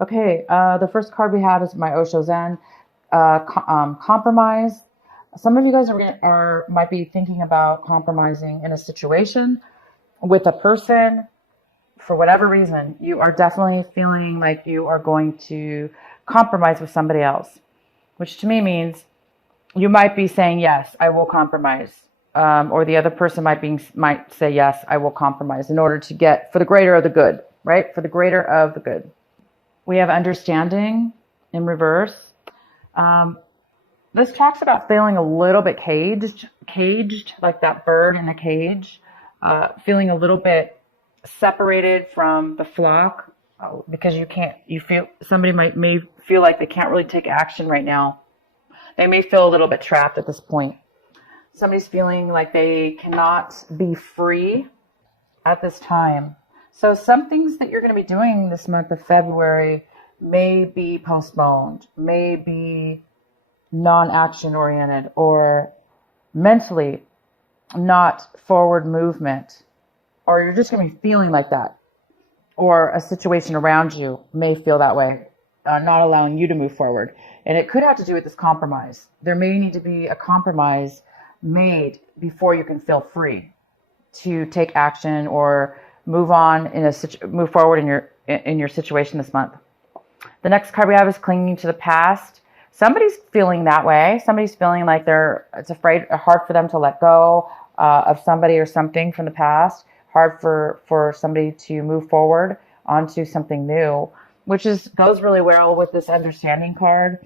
Okay, the first card we have is my Osho Zen, compromise. Some of you guys might be thinking about compromising in a situation with a person for whatever reason. You are definitely feeling like you are going to compromise with somebody else, which to me means you might be saying, yes, I will compromise. Or the other person might say, yes, I will compromise in order to get for the greater of the good, right? For the greater of the good. We have understanding in reverse. This talks about feeling a little bit caged like that bird in a cage, feeling a little bit separated from the flock because you feel somebody may feel like they can't really take action right now. They may feel a little bit trapped at this point. Somebody's feeling like they cannot be free at this time. So some things that you're going to be doing this month of February may be postponed, may be non-action oriented, or mentally not forward movement, or you're just going to be feeling like that, or a situation around you may feel that way, not allowing you to move forward. And it could have to do with this compromise. There may need to be a compromise made before you can feel free to take action or move on move forward in your situation this month. The next card we have is clinging to the past. Somebody's feeling that way. Somebody's feeling like it's hard for them to let go of somebody or something from the past. Hard for somebody to move forward onto something new, which goes really well with this understanding card.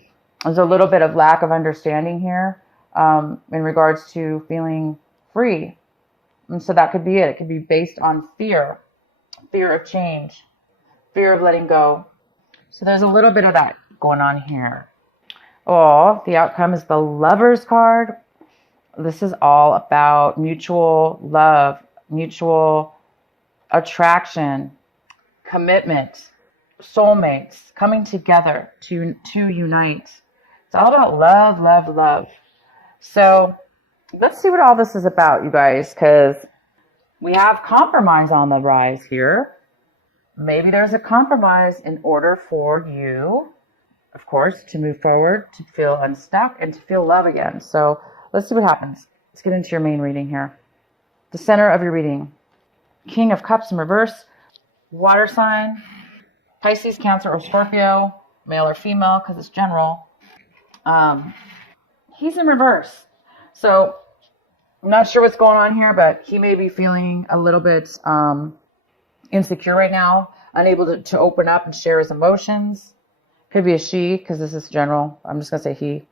There's a little bit of lack of understanding here in regards to feeling free. And so that could be it. It could be based on fear of change, fear of letting go. So there's a little bit of that going on here. Oh, the outcome is the Lovers card. This is all about mutual love, mutual attraction, commitment, soulmates coming together to unite. It's all about love, love, love. So let's see what all this is about, you guys, because we have compromise on the rise here. Maybe there's a compromise in order for you, of course, to move forward, to feel unstuck, and to feel love again. So let's see what happens. Let's get into your main reading here. The center of your reading. King of Cups in reverse. Water sign. Pisces, Cancer, or Scorpio. Male or female, because it's general. He's in reverse. So I'm not sure what's going on here, but he may be feeling a little bit insecure right now, unable to open up and share his emotions. Could be a she, because this is general. I'm just going to say he.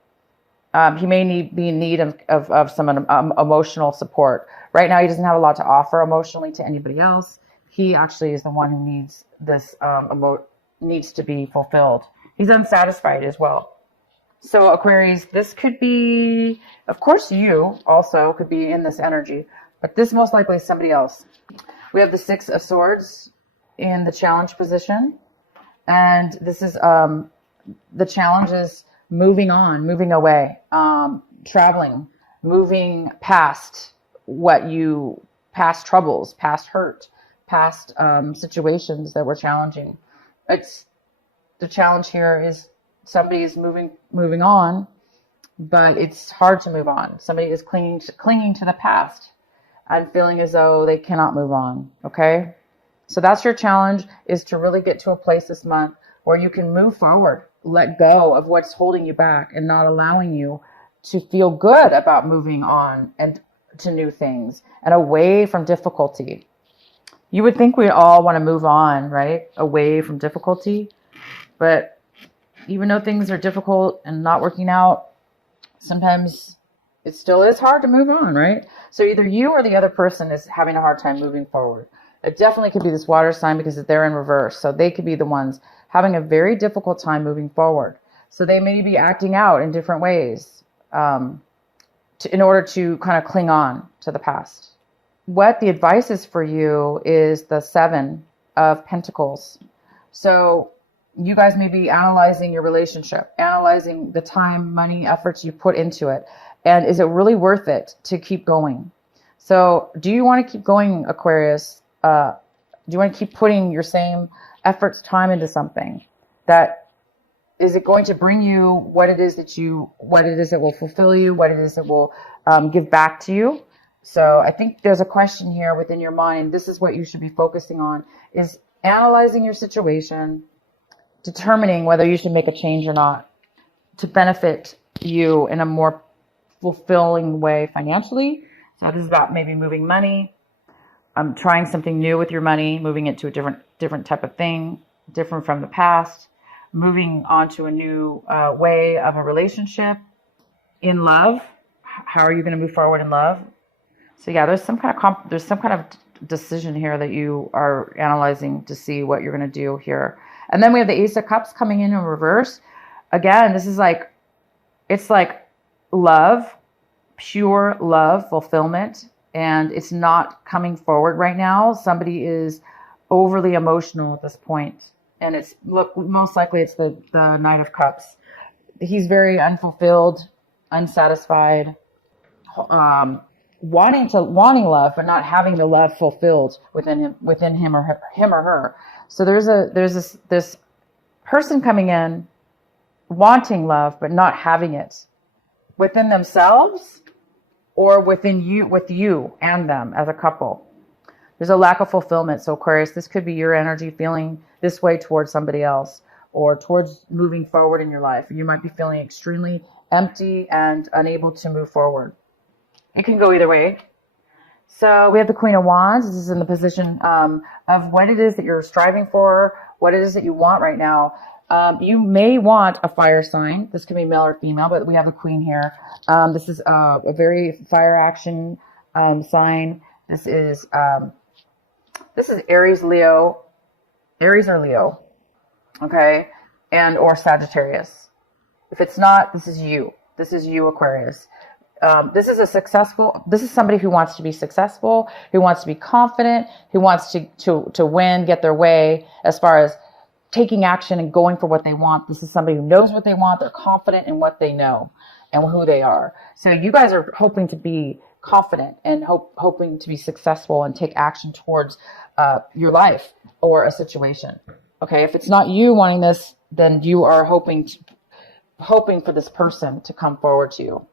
He may be in need of some emotional support. Right now, he doesn't have a lot to offer emotionally to anybody else. He actually is the one who needs this, needs to be fulfilled. He's unsatisfied as well. So Aquarius, this could be, of course, you also could be in this energy, but this most likely is somebody else. We have the Six of Swords in the challenge position. And this is, the challenge is moving on, moving away, traveling, moving past past troubles, past hurt, past situations that were challenging. The challenge here is somebody is moving on, but it's hard to move on. Somebody is clinging to the past and feeling as though they cannot move on. Okay? So that's your challenge, is to really get to a place this month where you can move forward, let go of what's holding you back and not allowing you to feel good about moving on and to new things and away from difficulty. You would think we all want to move on, right? Away from difficulty. But even though things are difficult and not working out, sometimes it still is hard to move on, right? So either you or the other person is having a hard time moving forward. It definitely could be this water sign because they're in reverse. So they could be the ones having a very difficult time moving forward. So they may be acting out in different ways in order to kind of cling on to the past. What the advice is for you is the Seven of Pentacles. So you guys may be analyzing your relationship, analyzing the time, money, efforts you put into it. And is it really worth it to keep going? So do you want to keep going, Aquarius? Do you want to keep putting your same efforts, time into something that is it going to bring you what it is that will fulfill you, what it is that will give back to you. So I think there's a question here within your mind. This is what you should be focusing on, is analyzing your situation, determining whether you should make a change or not to benefit you in a more fulfilling way financially. So this is about maybe moving money, trying something new with your money, moving it to a different type of thing, different from the past, moving on to a new way of a relationship. In love, how are you going to move forward in love? So yeah, there's some kind of decision here that you are analyzing to see what you're going to do here. And then we have the Ace of Cups coming in reverse. Again, this is like, it's like love, pure love, fulfillment, and it's not coming forward right now. Somebody is overly emotional at this point, and most likely it's the Knight of Cups. He's very unfulfilled, unsatisfied, wanting love, but not having the love fulfilled within him or her. So there's this person coming in wanting love, but not having it within themselves or with you and them as a couple. There's a lack of fulfillment. So Aquarius, this could be your energy feeling this way towards somebody else or towards moving forward in your life. You might be feeling extremely empty and unable to move forward. It can go either way. So we have the Queen of Wands. This is in the position of what it is that you're striving for, what it is that you want right now. You may want a fire sign. This can be male or female, but we have the Queen here. This is a very fire action sign. This is Aries, Leo, Aries or Leo, okay, and or Sagittarius. If it's not, this is you. This is you, Aquarius. This is somebody who wants to be successful, who wants to be confident, who wants to win, get their way as far as taking action and going for what they want. This is somebody who knows what they want. They're confident in what they know and who they are. So you guys are hoping to be confident and hoping to be successful and take action towards your life or a situation. Okay, if it's not you wanting this, then you are hoping for this person to come forward to you.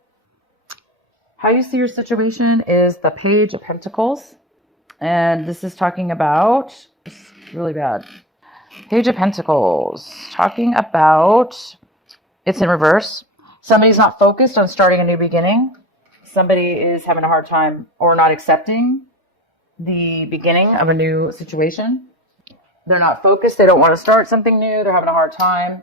How you see your situation is the Page of Pentacles. And this is talking about, it's really bad. Page of Pentacles, talking about, it's in reverse. Somebody's not focused on starting a new beginning. Somebody is having a hard time or not accepting the beginning of a new situation. They're not focused. They don't want to start something new. They're having a hard time.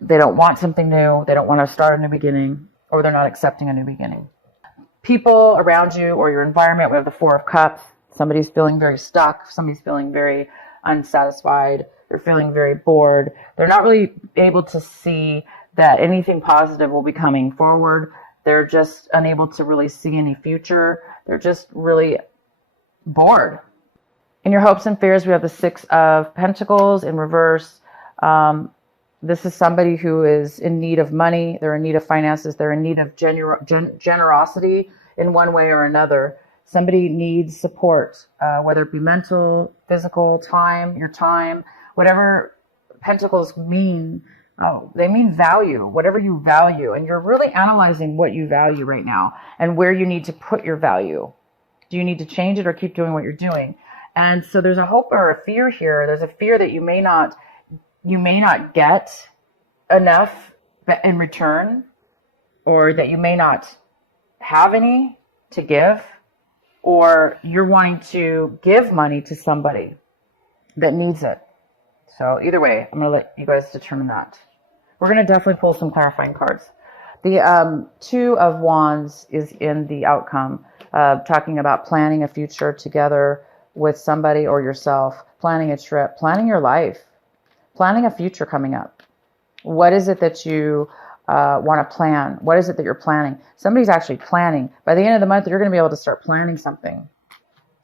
They don't want something new. They don't want to start a new beginning, or they're not accepting a new beginning. People around you or your environment, we have the Four of Cups. Somebody's feeling very stuck. Somebody's feeling very unsatisfied. They're feeling very bored. They're not really able to see that anything positive will be coming forward. They're just unable to really see any future. They're just really bored. In your hopes and fears, we have the Six of Pentacles in reverse. This is somebody who is in need of money. They're in need of finances. They're in need of generosity in one way or another. Somebody needs support, whether it be mental, physical, your time, whatever pentacles mean. Oh, they mean value, whatever you value. And you're really analyzing what you value right now and where you need to put your value. Do you need to change it or keep doing what you're doing? And so there's a hope or a fear here. There's a fear that you may not get enough in return, or that you may not have any to give, or you're wanting to give money to somebody that needs it. So either way, I'm going to let you guys determine that. We're going to definitely pull some clarifying cards. The Two of Wands is in the outcome, talking about planning a future together with somebody or yourself, planning a trip, planning your life, planning a future coming up. What is it that you want to plan? What is it that you're planning? Somebody's actually planning. By the end of the month, you're going to be able to start planning something.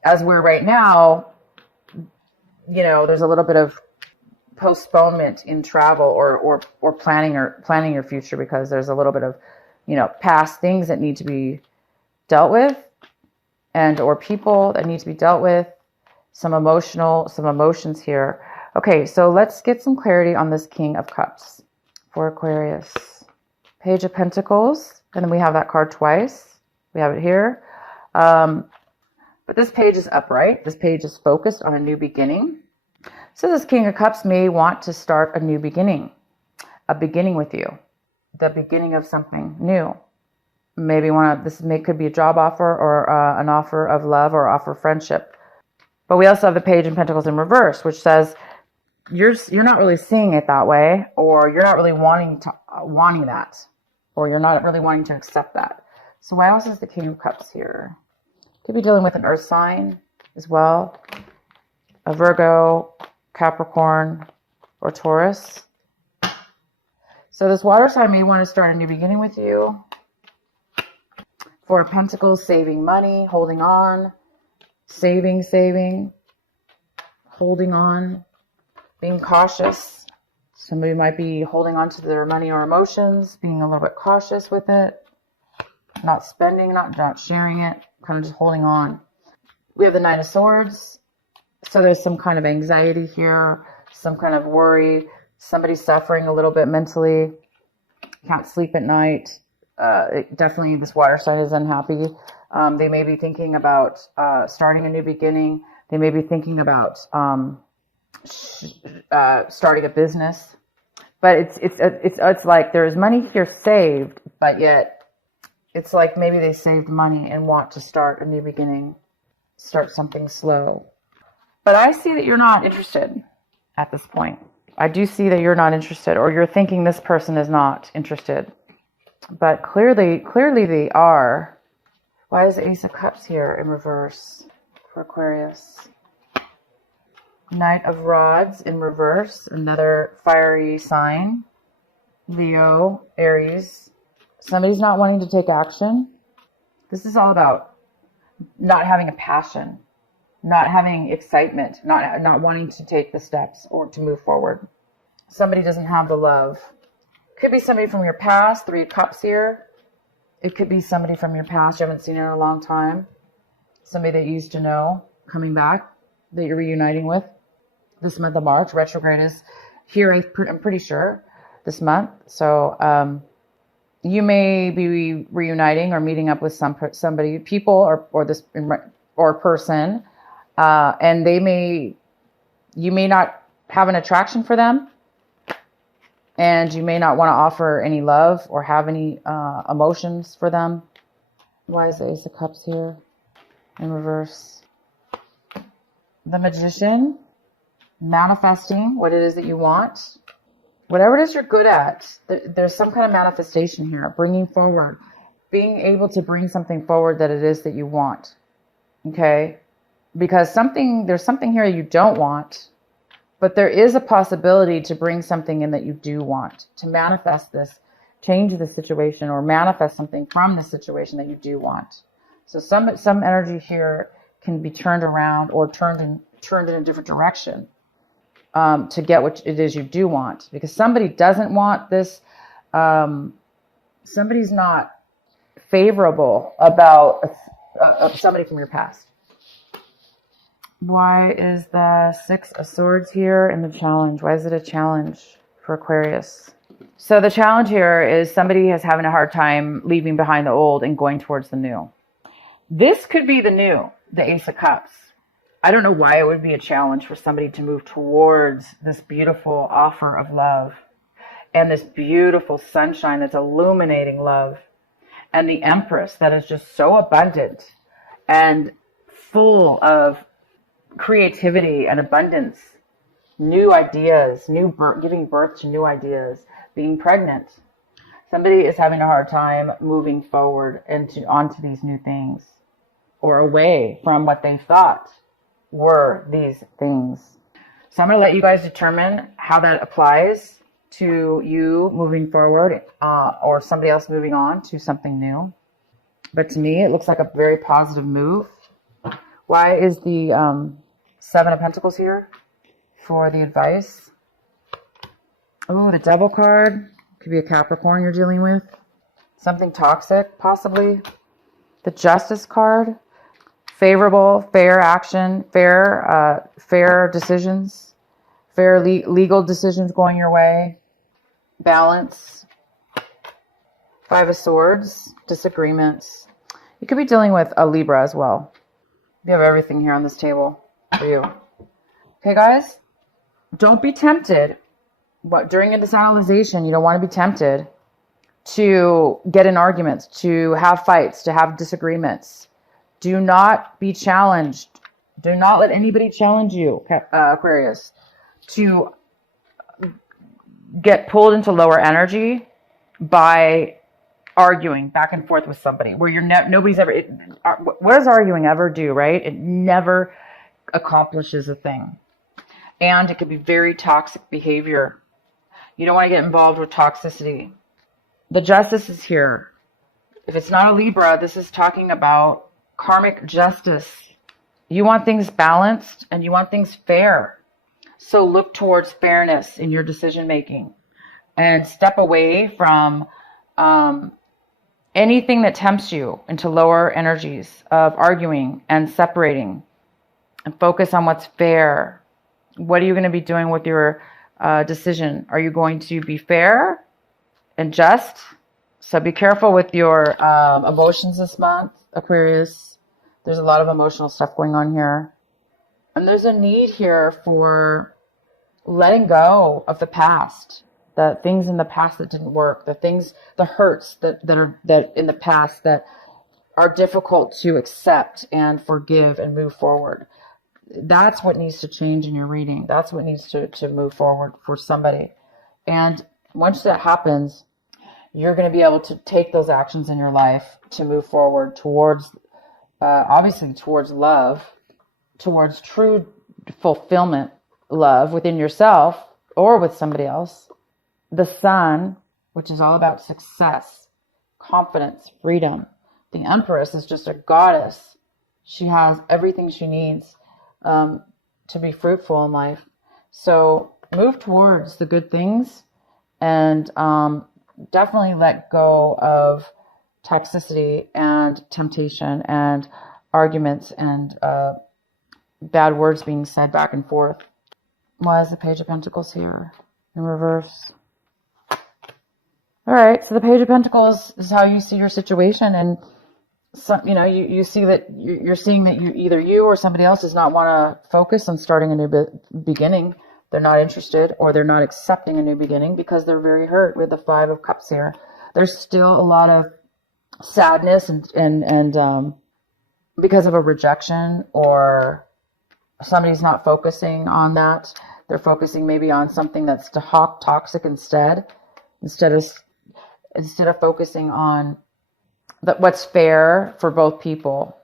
As we're right now, there's a little bit of postponement in travel or planning your future, because there's a little bit of, past things that need to be dealt with, and or people that need to be dealt with. Some emotions here. Okay, so let's get some clarity on this King of Cups for Aquarius. Page of Pentacles, and then we have that card twice. We have it here. But this page is upright. This page is focused on a new beginning. So this King of Cups may want to start a new beginning. A beginning with you. The beginning of something new. Maybe could be a job offer or an offer of love or offer of friendship. But we also have the Page of Pentacles in reverse, which says you're not really seeing it that way, or you're not really wanting that, or you're not really wanting to accept that. So why else is the King of Cups here? Could be dealing with an earth sign as well, a Virgo, Capricorn, or Taurus. So this water sign may want to start a new beginning with you. Four of Pentacles, saving money, holding on, saving, holding on, being cautious. Somebody might be holding on to their money or emotions, being a little bit cautious with it, not spending, not sharing it, kind of just holding on. We have the Nine of Swords. So there's some kind of anxiety here, some kind of worry. Somebody's suffering a little bit mentally, can't sleep at night. Definitely this water sign is unhappy. They may be thinking about starting a new beginning. They may be thinking about starting a business. But it's like there's money here saved, but yet it's like maybe they saved money and want to start a new beginning, start something slow. But I see that you're not interested at this point. I do see that you're not interested, or you're thinking this person is not interested. But clearly they are. Why is the Ace of Cups here in reverse for Aquarius? Knight of Rods in reverse, another fiery sign. Leo, Aries. Somebody's not wanting to take action. This is all about not having a passion, not having excitement, not wanting to take the steps or to move forward. Somebody doesn't have the love. Could be somebody from your past, Three of Cups here. It could be somebody from your past you haven't seen in a long time. Somebody that you used to know coming back that you're reuniting with. This month of March, retrograde is here, I'm pretty sure, this month. So you may be reuniting or meeting up with people or person, and you may not have an attraction for them, and you may not want to offer any love or have any emotions for them. Why is the Ace of Cups here in reverse? The Magician, manifesting what it is that you want. Whatever it is you're good at, there's some kind of manifestation here, bringing forward, being able to bring something forward that it is that you want. Okay? Because there's something here you don't want, but there is a possibility to bring something in that you do want, to manifest this, change the situation, or manifest something from the situation that you do want. So some energy here can be turned around or turned in a different direction. To get what it is you do want, because somebody doesn't want this. Somebody's not favorable about somebody from your past. Why is the Six of Swords here in the challenge? Why is it a challenge for Aquarius? So the challenge here is somebody is having a hard time leaving behind the old and going towards the new. This could be the new, the Ace of Cups. I don't know why it would be a challenge for somebody to move towards this beautiful offer of love and this beautiful sunshine that's illuminating love, and the Empress that is just so abundant and full of creativity and abundance, new ideas, giving birth to new ideas, being pregnant. Somebody is having a hard time moving forward onto these new things, or away from what they thought were these things. So I'm going to let you guys determine how that applies to you moving forward, or somebody else moving on to something new. But to me, it looks like a very positive move. Why is the Seven of Pentacles here for the advice? Oh, the Devil card. Could be a Capricorn you're dealing with. Something toxic, possibly. The Justice card. Favorable, fair action, fair decisions, fair legal decisions going your way. Balance. 5 of Swords. Disagreements. You could be dealing with a Libra as well. You have everything here on this table for you. Okay, guys? Don't be tempted. But during a disanalyzation, you don't want to be tempted to get in arguments, to have fights, to have disagreements. Do not be challenged. Do not let anybody challenge you, Aquarius, to get pulled into lower energy by arguing back and forth with somebody where you're nobody's ever. What does arguing ever do, right? It never accomplishes a thing, and it can be very toxic behavior. You don't want to get involved with toxicity. The Justice is here. If it's not a Libra, this is talking about karmic justice. You want things balanced and you want things fair. So look towards fairness in your decision making and step away from anything that tempts you into lower energies of arguing and separating, and focus on what's fair. What are you going to be doing with your decision? Are you going to be fair and just? So be careful with your emotions this month, Aquarius. There's a lot of emotional stuff going on here. And there's a need here for letting go of the past, the things in the past that didn't work, the hurts that in the past that are difficult to accept and forgive and move forward. That's what needs to change in your reading. That's what needs to move forward for somebody. And once that happens, you're going to be able to take those actions in your life to move forward towards, obviously towards love, towards true fulfillment, love within yourself or with somebody else. The Sun, which is all about success, confidence, freedom. The Empress is just a goddess. She has everything she needs to be fruitful in life. So move towards the good things and definitely let go of toxicity and temptation and arguments and bad words being said back and forth. Why is the Page of Pentacles here in reverse? All right, so the Page of Pentacles is how you see your situation, and some, you see that you're seeing that either you or somebody else does not want to focus on starting a new beginning. They're not interested, or they're not accepting a new beginning because they're very hurt with the 5 of Cups here. There's still a lot of sadness and because of a rejection, or somebody's not focusing on that. They're focusing maybe on something that's toxic instead of focusing on what's fair for both people.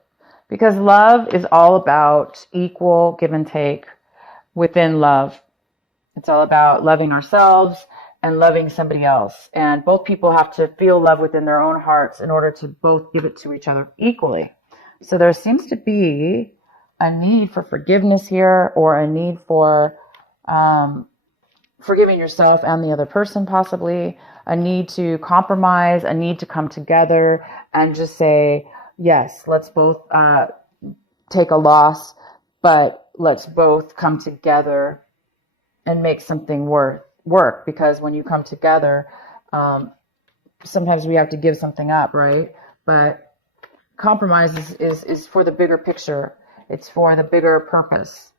Because love is all about equal give and take within love. It's all about loving ourselves and loving somebody else. And both people have to feel love within their own hearts in order to both give it to each other equally. So there seems to be a need for forgiveness here, or a need for forgiving yourself and the other person, possibly a need to compromise, a need to come together and just say, yes, let's both take a loss, but let's both come together and make something work. Because when you come together, sometimes we have to give something up, right? But compromise is for the bigger picture. It's for the bigger purpose.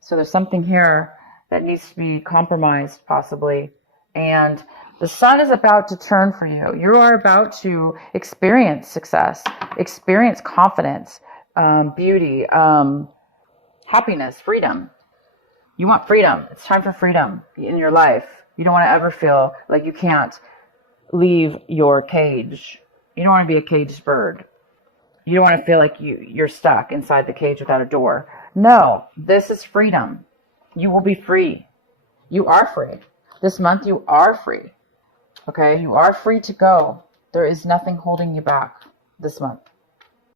So there's something here that needs to be compromised, possibly. And the Sun is about to turn for you. You are about to experience success, experience confidence, beauty, happiness, freedom. You want freedom. It's time for freedom in your life. You don't want to ever feel like you can't leave your cage. You don't want to be a caged bird. You don't want to feel like you're stuck inside the cage without a door. No, this is freedom. You will be free. You are free. This month you are free. Okay? You are free to go. There is nothing holding you back this month.